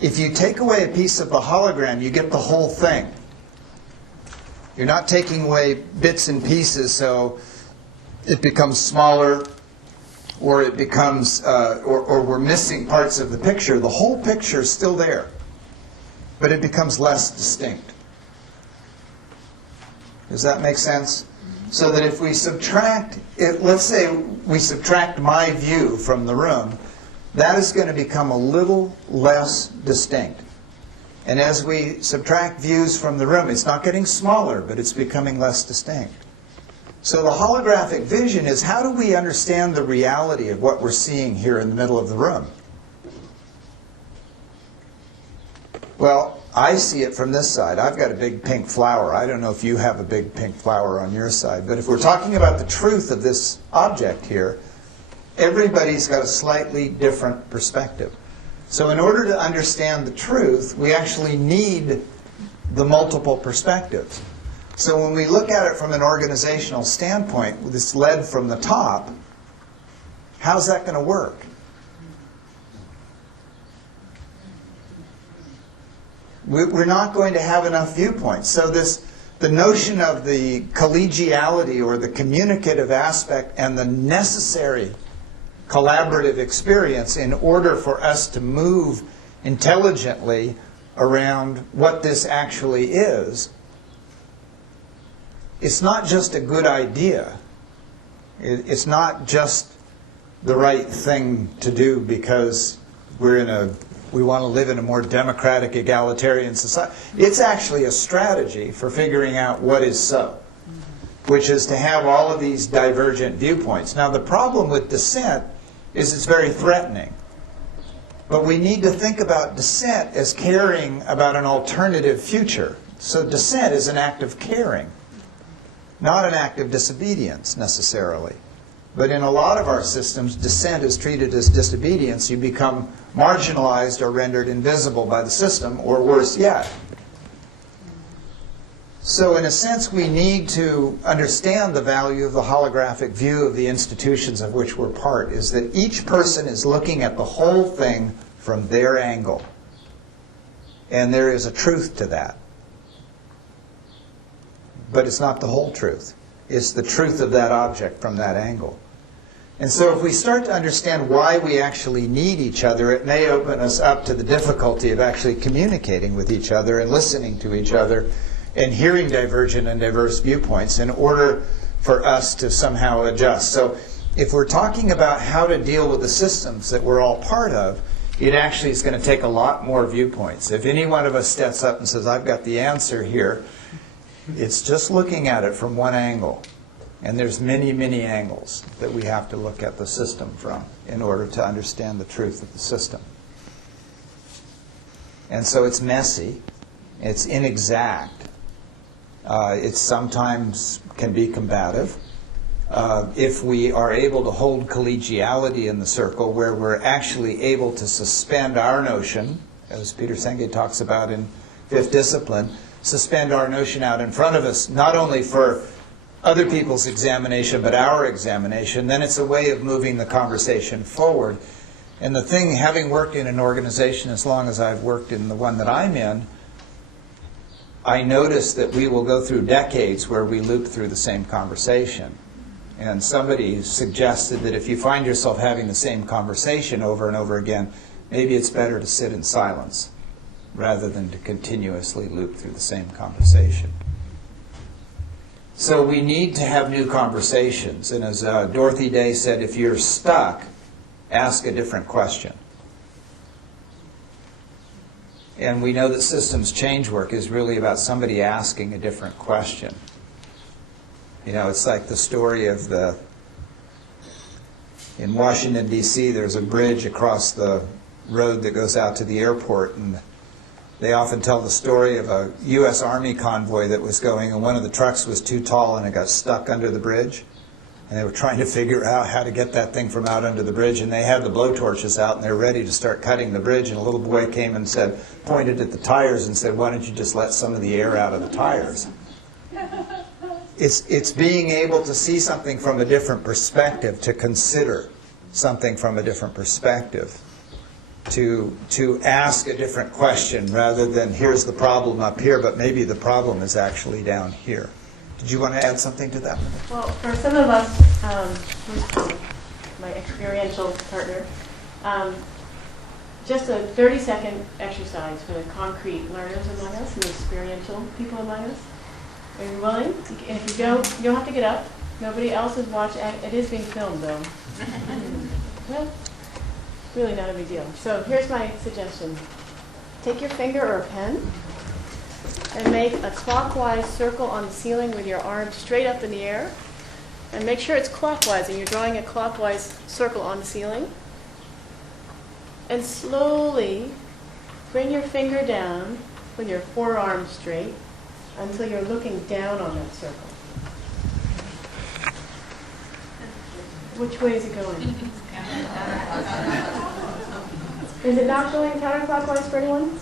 If you take away a piece of the hologram, you get the whole thing. You're not taking away bits and pieces so it becomes smaller, or it becomes, or we're missing parts of the picture. The whole picture is still there, but it becomes less distinct. Does that make sense? So that if we subtract, let's say we subtract my view from the room, that is going to become a little less distinct. And as we subtract views from the room, it's not getting smaller, but it's becoming less distinct. So the holographic vision is, how do we understand the reality of what we're seeing here in the middle of the room? Well, I see it from this side. I've got a big pink flower. I don't know if you have a big pink flower on your side. But if we're talking about the truth of this object here, everybody's got a slightly different perspective. So in order to understand the truth, we actually need the multiple perspectives. So when we look at it from an organizational standpoint, with this led from the top, how's that going to work? We're not going to have enough viewpoints. So the notion of the collegiality or the communicative aspect and the necessary collaborative experience in order for us to move intelligently around what this actually is, it's not just a good idea. It's not just the right thing to do because we want to live in a more democratic, egalitarian society. It's actually a strategy for figuring out what is so, which is to have all of these divergent viewpoints. Now, the problem with dissent is it's very threatening. But we need to think about dissent as caring about an alternative future. So dissent is an act of caring, not an act of disobedience necessarily. But in a lot of our systems, dissent is treated as disobedience. You become marginalized or rendered invisible by the system, or worse yet. So in a sense, we need to understand the value of the holographic view of the institutions of which we're part, is that each person is looking at the whole thing from their angle. And there is a truth to that. But it's not the whole truth. It's the truth of that object from that angle. And so if we start to understand why we actually need each other, it may open us up to the difficulty of actually communicating with each other and listening to each other and hearing divergent and diverse viewpoints in order for us to somehow adjust. So if we're talking about how to deal with the systems that we're all part of, it actually is going to take a lot more viewpoints. If any one of us steps up and says, I've got the answer here, it's just looking at it from one angle. And there's many, many angles that we have to look at the system from in order to understand the truth of the system. And so it's messy, it's inexact, it sometimes can be combative. If we are able to hold collegiality in the circle, where we're actually able to suspend our notion, as Peter Senge talks about in Fifth Discipline, suspend our notion out in front of us, not only for other people's examination, but our examination, then it's a way of moving the conversation forward. And the thing, having worked in an organization as long as I've worked in the one that I'm in, I notice that we will go through decades where we loop through the same conversation. And somebody suggested that if you find yourself having the same conversation over and over again, maybe it's better to sit in silence rather than to continuously loop through the same conversation. So we need to have new conversations. And as Dorothy Day said, if you're stuck, ask a different question. And we know that systems change work is really about somebody asking a different question. You know, it's like the story of in Washington, D.C., there's a bridge across the road that goes out to the airport, and they often tell the story of a U.S. Army convoy that was going, and one of the trucks was too tall and it got stuck under the bridge. And they were trying to figure out how to get that thing from out under the bridge, and they had the blowtorches out and they were ready to start cutting the bridge, and a little boy came and said, pointed at the tires and said, why don't you just let some of the air out of the tires? It's being able to see something from a different perspective, to consider something from a different perspective. to ask a different question rather than here's the problem up here, but maybe the problem is actually down here. Did you want to add something to that? Well, for some of us, who's my experiential partner, just a 30-second exercise for the concrete learners among us and the experiential people among us. Are you willing? And if you don't have to get up. Nobody else is watching. It is being filmed, though. Well, really not a big deal. So here's my suggestion. Take your finger or a pen and make a clockwise circle on the ceiling with your arm straight up in the air. And make sure it's clockwise, and you're drawing a clockwise circle on the ceiling. And slowly bring your finger down with your forearm straight until you're looking down on that circle. Which way is it going? Is it not going counterclockwise for anyone?